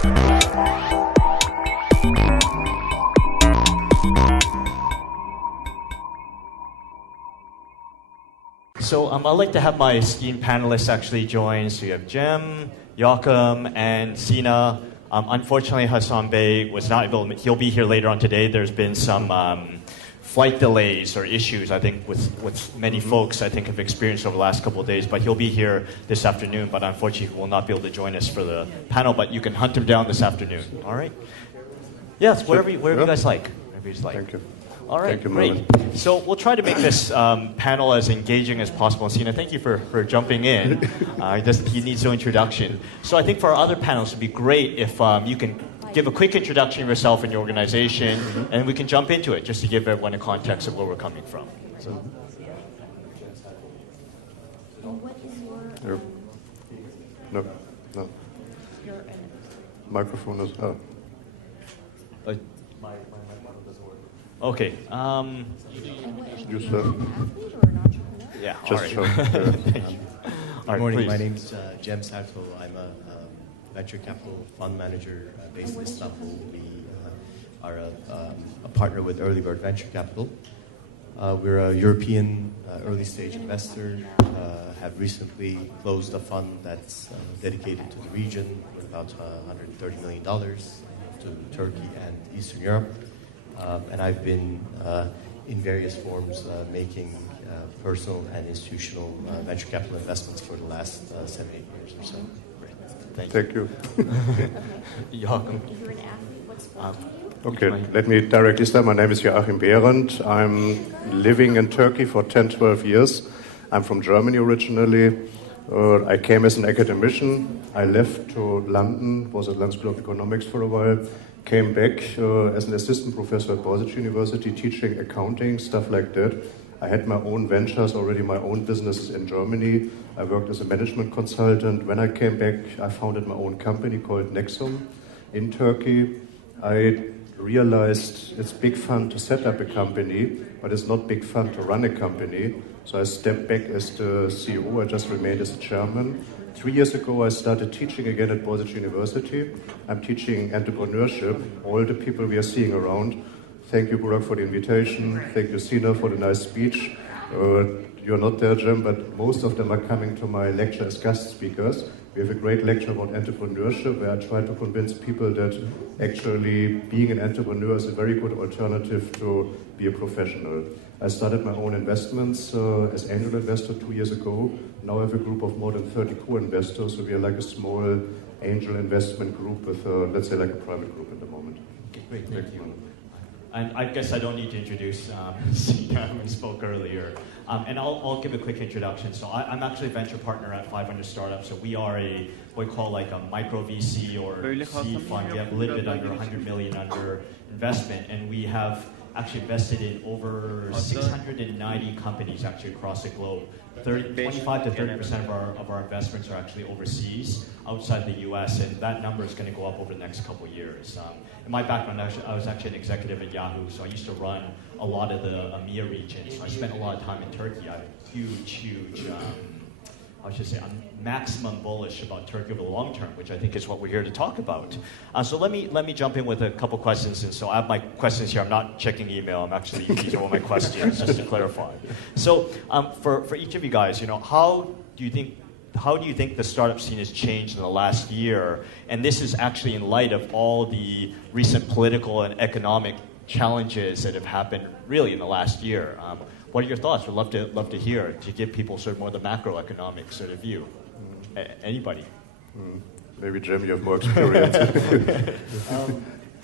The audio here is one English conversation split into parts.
So I'd like to have my esteemed panelists actually join. So you have Jem, Joachim, and Sina. Unfortunately, Hassan Bey was not able. He'll be here later on today. There's been some flight delays or issues, I think, with many folks, I think, have experienced over the last couple of days. But he'll be here this afternoon. But unfortunately, he will not be able to join us for the panel. But you can hunt him down this afternoon. All right? Yes, whatever you guys like. Whatever you like. Thank you. All right, thank you, great. Mervin. So we'll try to make this panel as engaging as possible. And Sina, thank you for jumping in. He needs no introduction. So I think for our other panels, it would be great if you can give a quick introduction of yourself and your organization, and we can jump into it just to give everyone a context of where we're coming from. So. What is your... No. Microphone is... Oh. My microphone doesn't work. Okay. You, sir. Athlete or an entrepreneur? Yeah, Just all right. Good morning. Please. My name's Jem Sarto. I'm a venture capital fund manager based in Istanbul. We are a partner with Early Bird Venture Capital. We're a European early stage investor. Have recently closed a fund that's dedicated to the region with about $130 million to Turkey and Eastern Europe. And I've been in various forms making personal and institutional venture capital investments for the last 7-8 years or so. Great. Thank you. Joachim. If you're an athlete, what sport do you do? Okay, let me directly start. My name is Joachim Behrendt. I'm living in Turkey for 10, 12 years. I'm from Germany originally. I came as an academician. I left to London, was at London School of Economics for a while. Came back as an assistant professor at Borsig University, teaching accounting, stuff like that. I had my own ventures, already my own businesses in Germany. I worked as a management consultant. When I came back, I founded my own company called Nexum in Turkey. I realized it's big fun to set up a company, but it's not big fun to run a company. So I stepped back as the CEO. I just remained as the chairman. 3 years ago, I started teaching again at Borsig University. I'm teaching entrepreneurship, all the people we are seeing around. Thank you, Burak, for the invitation. Thank you, Sina, for the nice speech. You're not there, Jem, but most of them are coming to my lecture as guest speakers. We have a great lecture about entrepreneurship where I try to convince people that actually being an entrepreneur is a very good alternative to be a professional. I started my own investments as angel investor 2 years ago. Now I have a group of more than 30 co-investors, so we are like a small angel investment group with, let's say, like a private group at the moment. Okay, great, thank you. And I guess I don't need to introduce Sina, who spoke earlier. And I'll give a quick introduction. So I'm actually a venture partner at 500 Startups. So we are what we call like a micro VC or seed fund. We have a little bit under 100 million under investment. And we have actually invested in over 690 companies actually across the globe. 25 to 30% of our investments are actually overseas, outside the US, and that number is going to go up over the next couple of years. In my background, I was actually an executive at Yahoo, so I used to run a lot of the EMEA region. So I spent a lot of time in Turkey. I have huge, I'm maximum bullish about Turkey over the long term, which I think is what we're here to talk about. So let me jump in with a couple questions. And so I have my questions here. I'm not checking email. These are all my questions, just to clarify. So for each of you guys, how do you think the startup scene has changed in the last year? And this is actually in light of all the recent political and economic challenges that have happened really in the last year. What are your thoughts? We'd love to hear, to give people sort of more of the macroeconomic sort of view. Anybody? Maybe, Jem, you have more experience.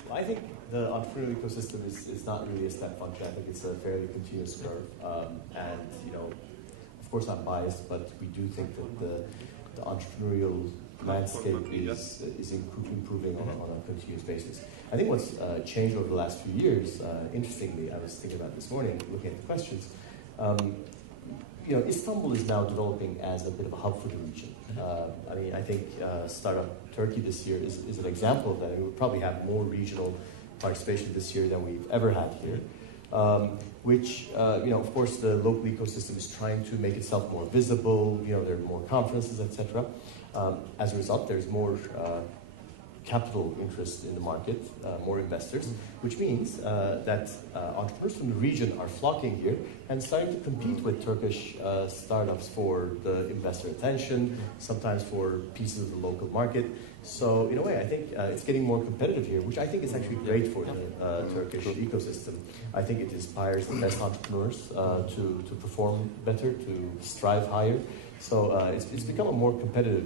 I think the entrepreneurial ecosystem is not really a step function. I think it's a fairly continuous curve. Of course I'm biased, but we do think that the entrepreneurial landscape is improving on a continuous basis. I think what's changed over the last few years, interestingly, I was thinking about this morning, looking at the questions, Istanbul is now developing as a bit of a hub for the region. I think Startup Turkey this year is an example of that. And we'll probably have more regional participation this year than we've ever had here. Of course, the local ecosystem is trying to make itself more visible. There are more conferences, etc. As a result, there's more capital interest in the market, more investors, which means that entrepreneurs from the region are flocking here and starting to compete with Turkish startups for the investor attention, sometimes for pieces of the local market. So in a way, I think it's getting more competitive here, which I think is actually great for the Turkish ecosystem. I think it inspires the best entrepreneurs to perform better, to strive higher. So it's become a more competitive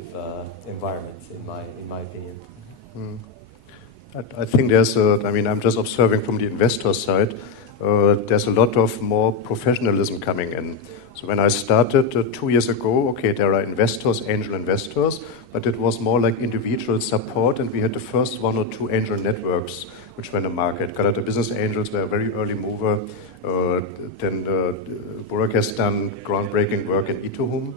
environment, in my opinion. I think there's I'm just observing from the investor side, there's a lot of more professionalism coming in. So when I started 2 years ago, okay, there are investors, angel investors, but it was more like individual support, and we had the first 1 or 2 angel networks which were in the market. Canada Business Angels were a very early mover. Then Burak has done groundbreaking work in Itohum.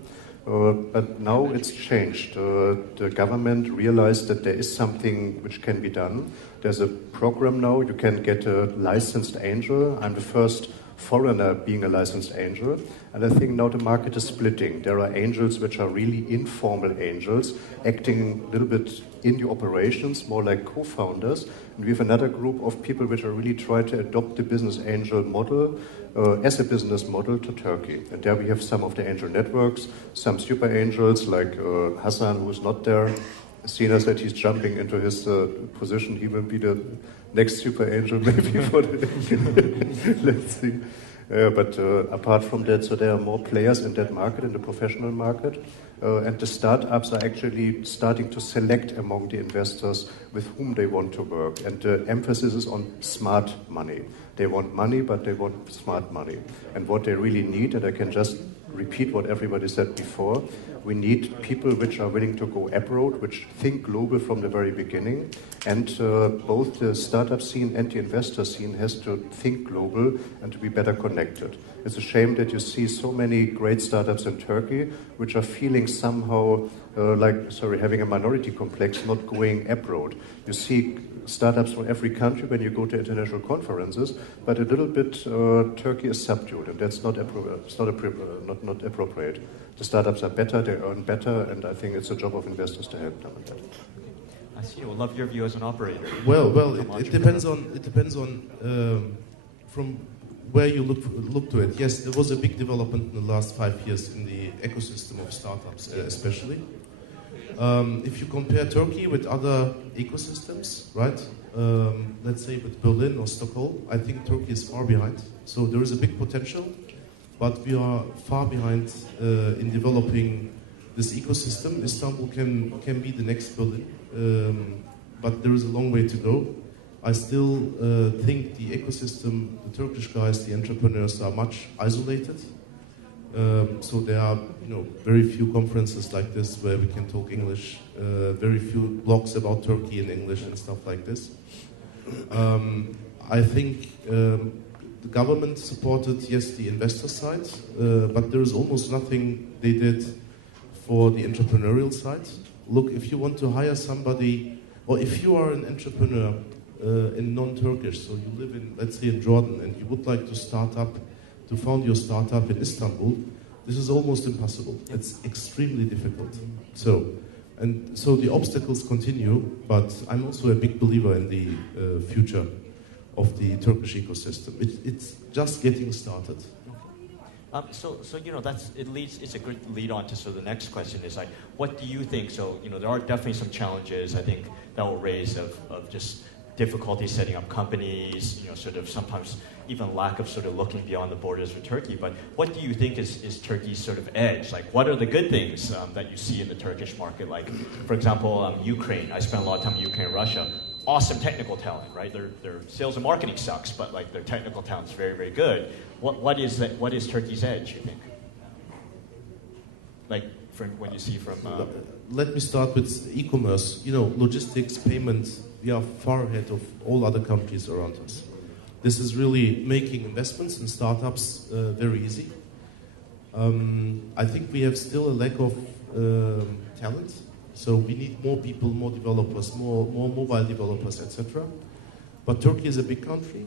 But now it's changed. The government realized that there is something which can be done. There's a program now, you can get a licensed angel. I'm the first foreigner being a licensed angel. And I think now the market is splitting. There are angels which are really informal angels, acting a little bit in the operations, more like co-founders. And we have another group of people which are really trying to adopt the business angel model as a business model to Turkey. And there we have some of the angel networks, some super angels like Hassan, who is not there. Sina said he's jumping into his position. He will be the next super angel maybe for the let's see. But apart from that, so there are more players in that market, in the professional market. And the startups are actually starting to select among the investors with whom they want to work. And the emphasis is on smart money. They want money, but they want smart money. And what they really need, and I can just repeat what everybody said before, we need people which are willing to go abroad, which think global from the very beginning. And both the startup scene and the investor scene has to think global and to be better connected. It's a shame that you see so many great startups in Turkey which are feeling somehow having a minority complex, not going abroad. You see startups from every country when you go to international conferences, but a little bit Turkey is subdued, and that's not appropriate. The startups are better, they earn better, and I think it's a job of investors to help them with that. I see. I would love your view as an operator. Well, it depends on from where you look to it. Yes, there was a big development in the last 5 years in the ecosystem of startups, especially. If you compare Turkey with other ecosystems, right? Let's say with Berlin or Stockholm, I think Turkey is far behind. So there is a big potential, but we are far behind in developing this ecosystem. Istanbul can be the next Berlin, but there is a long way to go. I still think the ecosystem, the Turkish guys, the entrepreneurs are much isolated. So there are, very few conferences like this where we can talk English. Very few blogs about Turkey in English and stuff like this. I think the government supported, yes, the investor side, but there is almost nothing they did for the entrepreneurial side. Look, if you want to hire somebody, or if you are an entrepreneur in non-Turkish, so you live in, let's say, in Jordan, and you would like to found your startup in Istanbul, this is almost impossible. It's extremely difficult. So the obstacles continue, but I'm also a big believer in the future of the Turkish ecosystem. It's just getting started. It's a good lead on to sort of the next question is like, what do you think? So, there are definitely some challenges I think that will raise of just difficulty setting up companies, sort of sometimes even lack of sort of looking beyond the borders of Turkey. But what do you think is Turkey's sort of edge? Like, what are the good things that you see in the Turkish market? Like, for example, Ukraine. I spent a lot of time in Ukraine and Russia. Awesome technical talent, right? Their sales and marketing sucks, but like their technical talent is very, very good. What is Turkey's edge, you think? Like, from when you see from... Let me start with e-commerce. Logistics, payments, we are far ahead of all other countries around us. This is really making investments in startups very easy. I think we have still a lack of talent. So we need more people, more developers, more mobile developers, etc. But Turkey is a big country,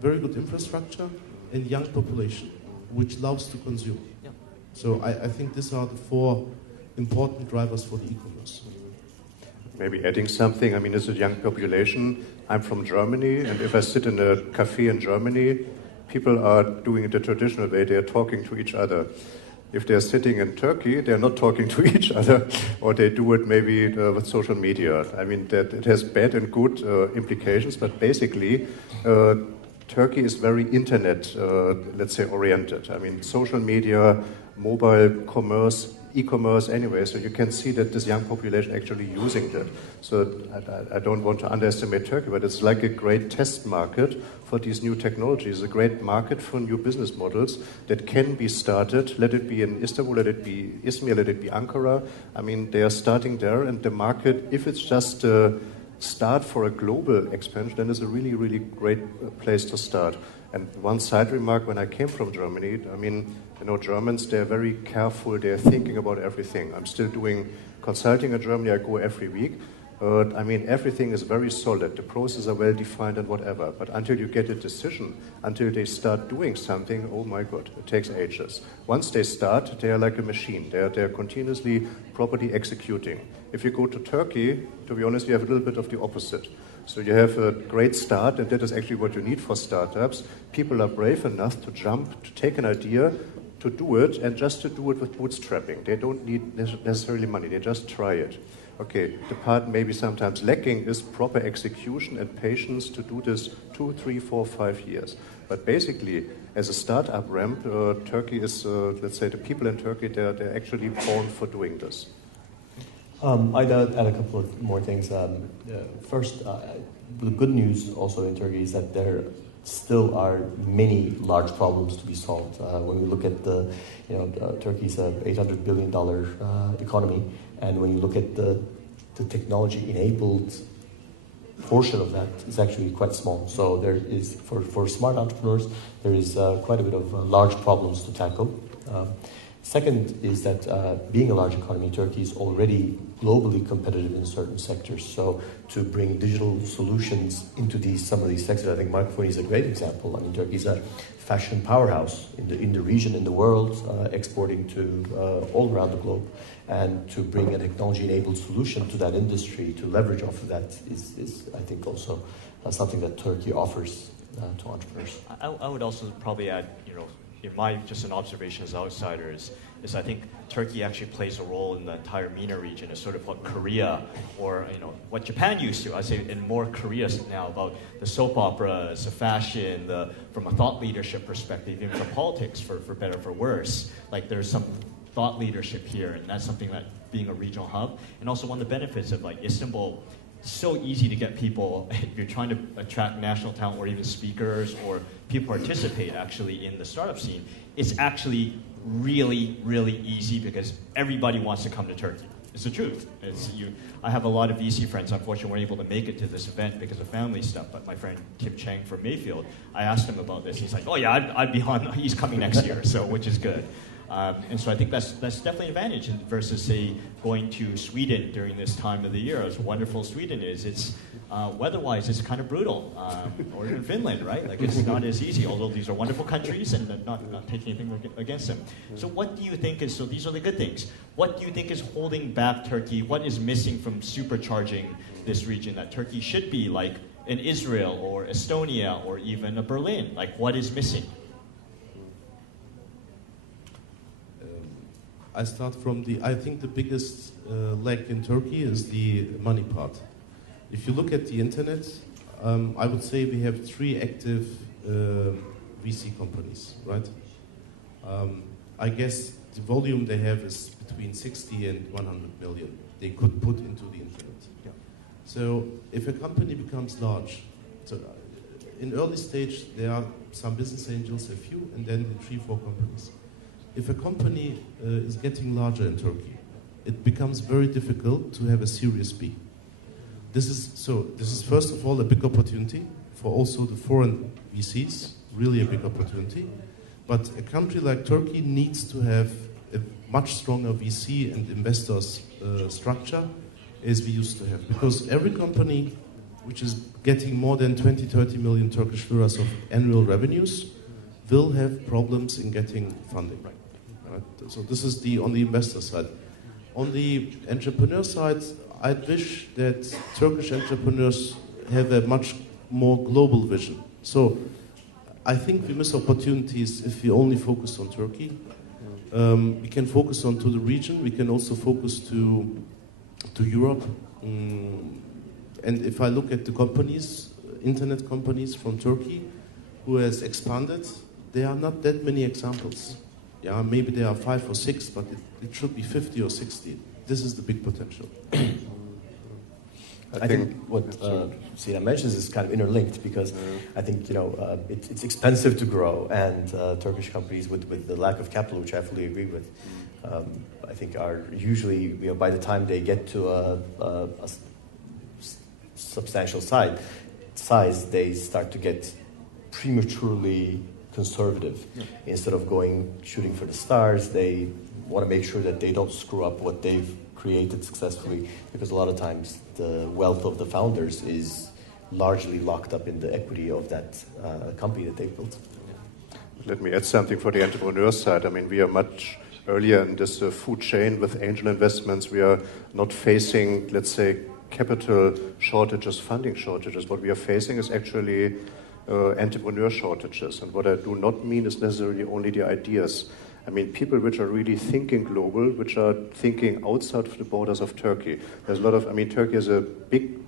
very good infrastructure, and young population, which loves to consume. Yeah. So I think these are the 4 important drivers for the e-commerce. maybe adding something. I mean, it's a young population. I'm from Germany, and if I sit in a cafe in Germany, people are doing it the traditional way. They are talking to each other. If they're sitting in Turkey, they're not talking to each other, or they do it maybe with social media. I mean, that it has bad and good implications, but basically, Turkey is very internet, let's say, oriented. I mean, social media, mobile commerce, e-commerce anyway, so you can see that this young population actually using that. So I don't want to underestimate Turkey, but it's like a great test market for these new technologies, a great market for new business models that can be started. Let it be in Istanbul, let it be Izmir, let it be Ankara. I mean, they are starting there, and the market, if it's just a start for a global expansion, then it's a really, really great place to start. And one side remark, when I came from Germany, I mean, you know, Germans, they're very careful, they're thinking about everything. I'm still doing consulting in Germany, I go every week. I mean, everything is very solid, the processes are well defined and whatever. But until you get a decision, until they start doing something, oh my God, it takes ages. Once they start, they are like a machine. They're continuously properly executing. If you go to Turkey, to be honest, you have a little bit of the opposite. So you have a great start, and that is actually what you need for startups. People are brave enough to jump, to take an idea, to do it, and just to do it with bootstrapping. They don't need necessarily money, they just try it. Okay, the part maybe sometimes lacking is proper execution and patience to do this 2, 3, 4, 5 years. But basically, as a startup ramp, Turkey is, let's say, the people in Turkey, they're actually born for doing this. I'd add a couple of more things. First, the good news also in Turkey is that there still are many large problems to be solved. When we look at Turkey's $800 billion economy, and when you look at the technology-enabled portion of that, is actually quite small. So there is, for smart entrepreneurs, there is quite a bit of large problems to tackle. Second is that being a large economy, Turkey is already globally competitive in certain sectors. So to bring digital solutions into some of these sectors, I think Markphone is a great example. I mean, Turkey is a fashion powerhouse in the region, in the world, exporting to all around the globe. And to bring a technology-enabled solution to that industry, to leverage off of that, is I think, also something that Turkey offers to entrepreneurs. I would also probably add, in my just an observation as outsiders, is I think Turkey actually plays a role in the entire MENA region. It's sort of what Korea or what Japan used to. I say in more Korea now about the soap operas, the fashion, from a thought leadership perspective, even from politics, for better for worse. Like there's some thought leadership here, and that's something that being a regional hub, and also one of the benefits of like Istanbul. So easy to get people, if you're trying to attract national talent or even speakers or people participate actually in the startup scene, it's actually really, really easy because everybody wants to come to Turkey. It's the truth. I have a lot of VC friends, unfortunately, weren't able to make it to this event because of family stuff, but my friend Tim Chang from Mayfield, I asked him about this. He's like, oh yeah, I'd be on, he's coming next year, so which is good. And so I think that's definitely an advantage versus, say, going to Sweden during this time of the year. As wonderful Sweden is, it's weather-wise, it's kind of brutal. Or even Finland, right? Like it's not as easy, although these are wonderful countries and not taking anything against them. So what do you think so these are the good things. What do you think is holding back Turkey? What is missing from supercharging this region that Turkey should be like in Israel or Estonia or even a Berlin? Like what is missing? I start from I think the biggest lack in Turkey is the money part. If you look at the internet, I would say we have 3 active VC companies, right? I guess the volume they have is between 60 and 100 million they could put into the internet. Yeah. So if a company becomes large, in early stage there are some business angels, a few, and then 3, 4 companies. If a company is getting larger in Turkey, it becomes very difficult to have a Series B. This is first of all a big opportunity for also the foreign VCs, really a big opportunity. But a country like Turkey needs to have a much stronger VC and investors structure as we used to have. Because every company which is getting more than 20, 30 million Turkish liras of annual revenues will have problems in getting funding. Right? So this is on the investor side. On the entrepreneur side, I'd wish that Turkish entrepreneurs have a much more global vision. So I think we miss opportunities if we only focus on Turkey. We can focus on to the region. We can also focus to Europe. And if I look at the companies, internet companies from Turkey, who has expanded, there are not that many examples. Yeah, maybe there are 5 or 6, but it should be 50 or 60. This is the big potential. I think what Sina mentions is kind of interlinked because I think it's expensive to grow, and Turkish companies with the lack of capital, which I fully agree with, I think are usually by the time they get to a substantial size, they start to get prematurely conservative. Instead of shooting for the stars, they want to make sure that they don't screw up what they've created successfully, because a lot of times the wealth of the founders is largely locked up in the equity of that company that they built. Let me add something for the entrepreneur side. I mean, we are much earlier in this food chain with angel investments. We are not facing, let's say, capital shortages, funding shortages. What we are facing is actually entrepreneur shortages. And what I do not mean is necessarily only the ideas. I mean, people which are really thinking global, which are thinking outside of the borders of Turkey. There's a lot of, I mean, Turkey is a big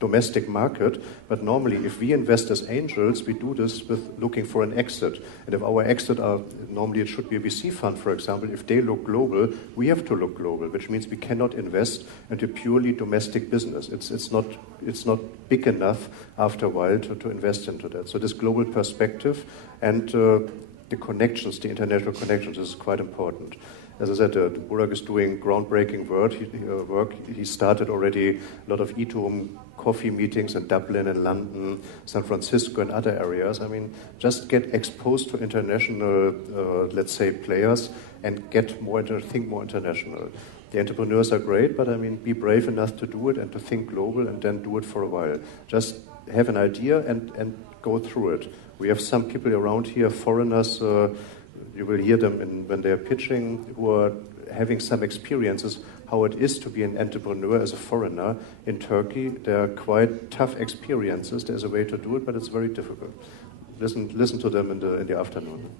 domestic market, but normally if we invest as angels, we do this with looking for an exit. And if our exit are, normally it should be a VC fund, for example, if they look global, we have to look global, which means we cannot invest into purely domestic business. It's not big enough after a while to invest into that. So this global perspective and the connections, the international connections, is quite important. As I said, Burak is doing groundbreaking work. He started already a lot of e2home coffee meetings in Dublin and London, San Francisco and other areas. I mean, just get exposed to international, let's say, players and think more international. The entrepreneurs are great, but I mean, be brave enough to do it and to think global and then do it for a while. Just have an idea and go through it. We have some people around here, foreigners, you will hear them when they're pitching, who are having some experiences how it is to be an entrepreneur as a foreigner in Turkey. There are quite tough experiences. There's a way to do it, but it's very difficult. Listen to them in the afternoon.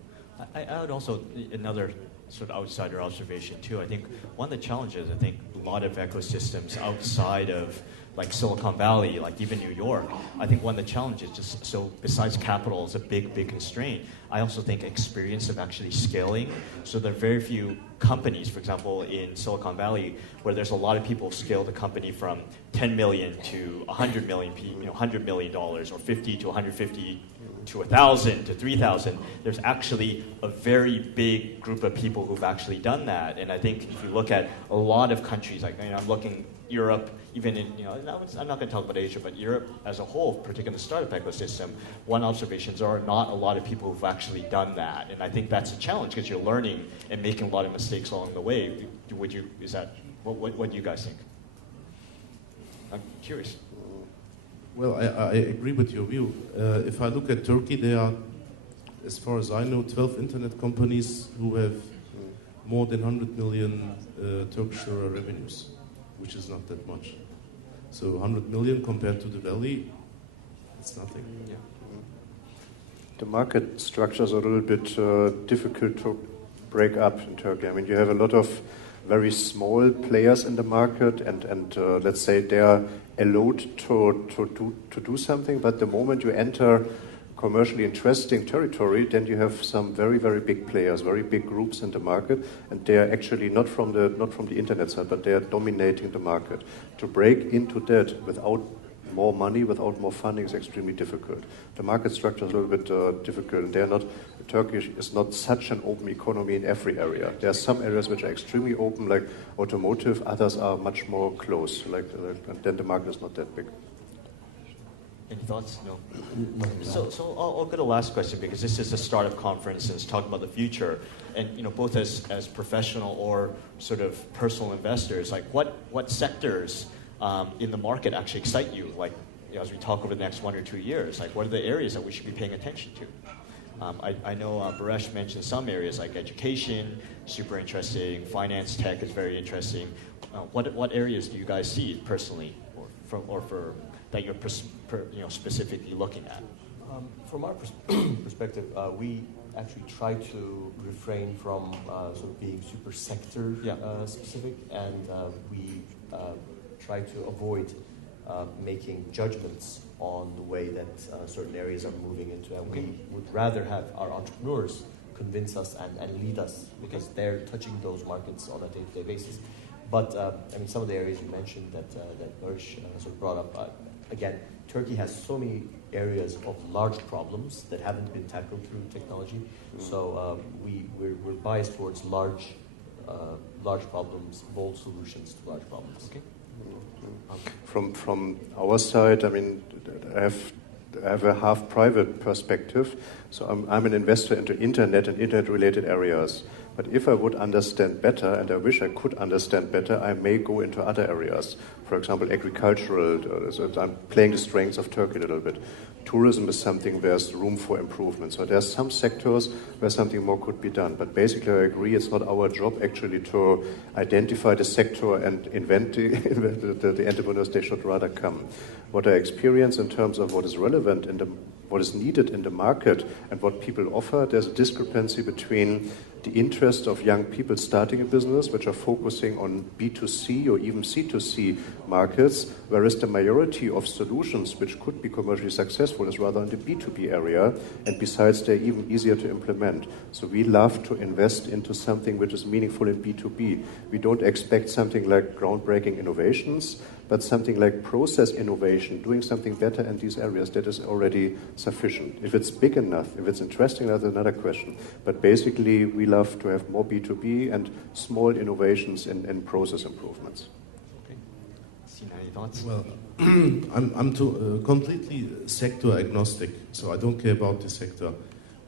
I would also, another sort of outsider observation too, I think one of the challenges, I think a lot of ecosystems outside of like Silicon Valley, like even New York, I think one of the challenges just, so besides capital is a big constraint, I also think experience of actually scaling. So there are very few companies, for example, in Silicon Valley, where there's a lot of people scale the company from 10 million to 100 million, $100 million, or 50 to 150 to 1,000 to 3,000. There's actually a very big group of people who've actually done that. And I think if you look at a lot of countries, like I'm looking Europe, even in, I'm not going to talk about Asia, but Europe as a whole, particularly in the startup ecosystem, one observation is there are not a lot of people who've actually done that. And I think that's a challenge because you're learning and making a lot of mistakes along the way. What do you guys think? I'm curious. Well, I agree with your view. If I look at Turkey, there are, as far as I know, 12 internet companies who have more than 100 million Turkish lira revenues, which is not that much. So 100 million compared to the Valley, it's nothing. Yeah. The market structures are a little bit difficult to break up in Turkey. I mean, you have a lot of very small players in the market, and let's say they are allowed to do something. But the moment you enter commercially interesting territory, then you have some very, very big players, very big groups in the market, and they are actually not from the internet side, but they are dominating the market. To break into that without more money, without more funding, is extremely difficult. The market structure is a little bit difficult, and Turkey is not such an open economy in every area. There are some areas which are extremely open, like automotive. Others are much more closed, and then the market is not that big. Any thoughts? No. So I'll go to the last question, because this is a startup conference and it's talking about the future, and both as professional or sort of personal investors, like what sectors in the market actually excite you? Like as we talk over the next 1 or 2 years, like what are the areas that we should be paying attention to? I know Baresh mentioned some areas like education, super interesting. Finance tech is very interesting. What areas do you guys see personally, or for that you're specifically looking at? From our perspective, we actually try to refrain from sort of being super sector specific, and we try to avoid making judgments on the way that certain areas are moving into. And we would rather have our entrepreneurs convince us and lead us, because they're touching those markets on a day-to-day basis. But I mean, some of the areas you mentioned that Barış sort of brought up, again, Turkey has so many areas of large problems that haven't been tackled through technology. So we're biased towards large problems, bold solutions to large problems. Okay. From our side, I mean, I have a half private perspective. So I'm an investor into internet and internet-related areas. But if I would understand better, and I wish I could understand better, I may go into other areas. For example, agricultural. So I'm playing the strengths of Turkey a little bit. Tourism is something there's room for improvement. So there's some sectors where something more could be done. But basically, I agree, it's not our job actually to identify the sector and invent the entrepreneurs. They should rather come. What I experience in terms of what is relevant in what is needed in the market and what people offer, there's a discrepancy between the interest of young people starting a business, which are focusing on B2C or even C2C markets, whereas the majority of solutions which could be commercially successful is rather in the B2B area, and besides, they're even easier to implement. So we love to invest into something which is meaningful in B2B. We don't expect something like groundbreaking innovations, but something like process innovation, doing something better in these areas, that is already sufficient. If it's big enough, if it's interesting, that's another question. But basically, we love to have more B2B and small innovations in process improvements. Okay. Sina, any thoughts? Well, I'm completely sector agnostic, so I don't care about the sector.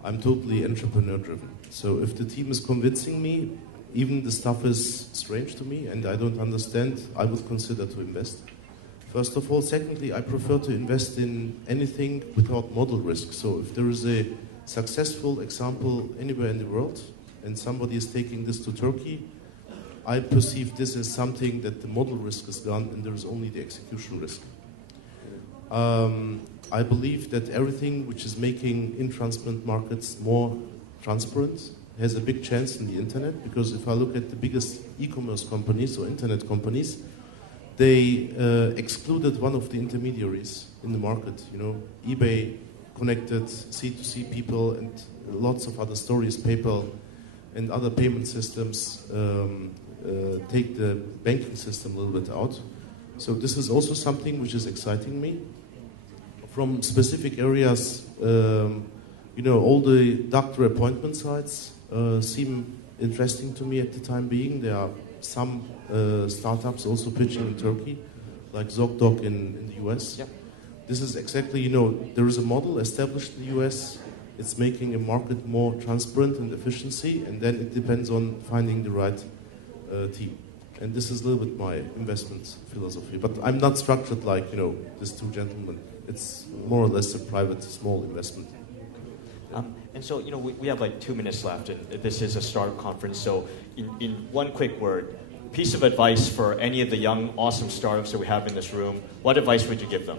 I'm totally entrepreneur driven. So if the team is convincing me, even the stuff is strange to me and I don't understand, I would consider to invest. First of all. Secondly, I prefer to invest in anything without model risk. So if there is a successful example anywhere in the world and somebody is taking this to Turkey, I perceive this as something that the model risk is gone and there is only the execution risk. I believe that everything which is making in-transplant markets more transparent has a big chance in the internet, because if I look at the biggest e-commerce companies or internet companies, they excluded one of the intermediaries in the market. You know, eBay connected C2C people and lots of other stories. PayPal and other payment systems take the banking system a little bit out. So this is also something which is exciting me. From specific areas, you know, all the doctor appointment sites seem interesting to me at the time being. There are some startups also pitching in Turkey, like ZocDoc in the US. Yeah. This is exactly, you know, there is a model established in the US. It's making a market more transparent and efficiency, and then it depends on finding the right team. And this is a little bit my investment philosophy. But I'm not structured like, you know, these two gentlemen. It's more or less a private, small investment. And so, you know, we have like 2 minutes left, and this is a startup conference. So in one quick word, piece of advice for any of the young, awesome startups that we have in this room, what advice would you give them?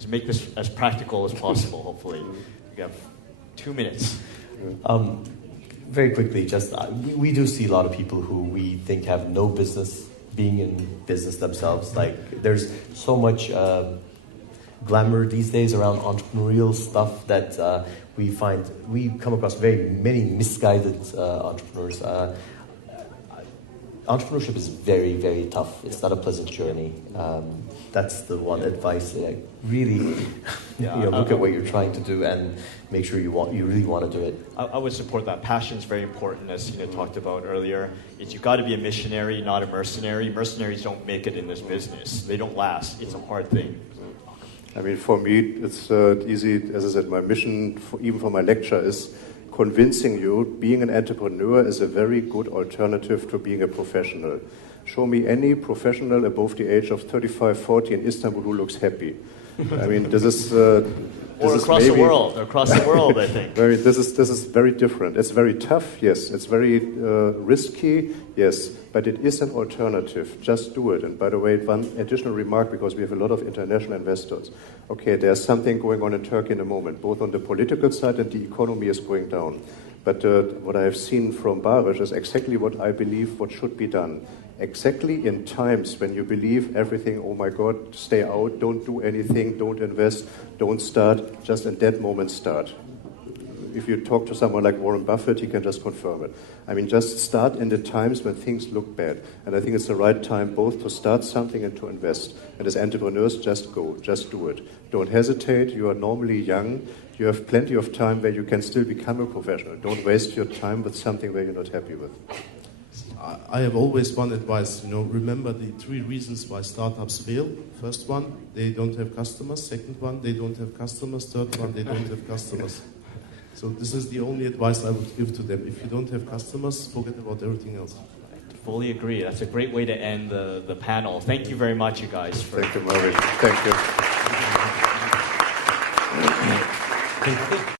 To make this as practical as possible, hopefully. We have 2 minutes. Very quickly, just we do see a lot of people who we think have no business being in business themselves. Like, there's so much glamour these days around entrepreneurial stuff that we come across many misguided entrepreneurs. Entrepreneurship is very, very tough. It's not a pleasant journey. That's the one advice that I really, look at what you're trying to do and make sure you really want to do it. I would support that. Passion is very important, as Sina talked about earlier. You got to be a missionary, not a mercenary. Mercenaries don't make it in this business. They don't last. It's a hard thing. I mean, for me, it's easy. As I said, my mission, even for my lecture, is convincing you being an entrepreneur is a very good alternative to being a professional. Show me any professional above the age of 35, 40 in Istanbul who looks happy. I mean, this is Or across the world, I think. This is very different. It's very tough, yes. It's very risky, yes. But it is an alternative. Just do it. And by the way, one additional remark, because we have a lot of international investors. Okay, there's something going on in Turkey in a moment, both on the political side and the economy is going down. But what I have seen from Barish is exactly what I believe what should be done. Exactly in times when you believe everything, oh my God, stay out, don't do anything, don't invest, don't start, just in that moment start. If you talk to someone like Warren Buffett, he can just confirm it. I mean, just start in the times when things look bad. And I think it's the right time both to start something and to invest. And as entrepreneurs, just go, just do it. Don't hesitate, you are normally young. You have plenty of time where you can still become a professional. Don't waste your time with something where you're not happy with. I have always one advice, remember the 3 reasons why startups fail. First one, they don't have customers. Second one, they don't have customers. Third one, they don't have customers. So this is the only advice I would give to them. If you don't have customers, forget about everything else. Fully agree. That's a great way to end the panel. Thank you very much, you guys. Thank you, Marvin. Thank you. Thank you.